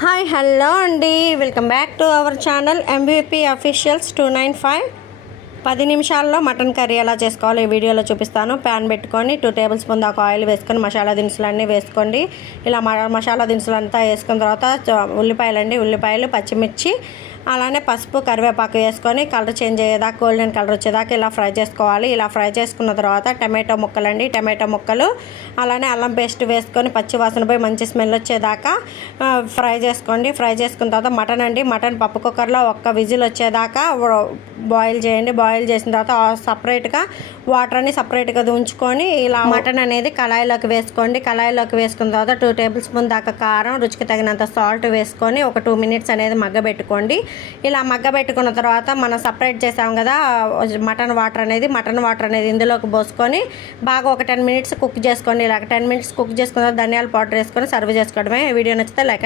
Hi hello అండి, welcome back to our channel MVP officials 295. 10 నిమిషాల్లో mutton curry ఎలా చేసుకోవాలో ఈ వీడియోలో చూపిస్తాను. ప్యాన్ పెట్టుకొని 2 టేబుల్ స్పూన్ దాకా ఆయిల్ వేసుకొని మసాలా దినుసులన్నీ వేసుకోండి. ఇలా మసాలా దినుసులంతా వేసుకున్న తర్వాత ఉల్లిపాయలు, పచ్చిమిర్చి, అలానే పసుపు, కరివేపాకు వేసుకొని కలర్ చేంజ్ అయ్యేదాకా, గోల్డెన్ కలర్ వచ్చేదాకా ఇలా ఫ్రై చేసుకోవాలి. ఇలా ఫ్రై చేసుకున్న తర్వాత టమాటో ముక్కలు, అలానే అల్లం పేస్ట్ వేసుకొని పచ్చి వాసన పోయి మంచి స్మెల్ వచ్చేదాకా ఫ్రై చేసుకోండి. ఫ్రై చేసుకున్న తర్వాత మటన్ పప్పు కుక్కర్లో ఒక్క విజిల్ వచ్చేదాకా బాయిల్ చేయండి. బాయిల్ చేసిన తర్వాత సపరేట్గా వాటర్ అని సపరేట్గా ఉంచుకొని ఇలా మటన్ అనేది కళాయిలోకి వేసుకోండి. కళాయిలోకి వేసుకున్న తర్వాత 2 టేబుల్ స్పూన్ దాకా కారం, రుచికి తగినంత సాల్ట్ వేసుకొని ఒక 2 మినిట్స్ అనేది మగ్గబెట్టుకోండి. ఇలా మగ్గబెట్టుకున్న తర్వాత మనం సపరేట్ చేసాం కదా మటన్ వాటర్ అనేది ఇందులోకి పోసుకొని బాగా ఒక 10 మినిట్స్ కుక్ చేసుకోండి. ఇలా 10 మినిట్స్ కుక్ చేసుకున్న ధనియాల పౌడర్ వేసుకొని సర్వ్ చేసుకోవడమే. వీడియో నచ్చితే లైక్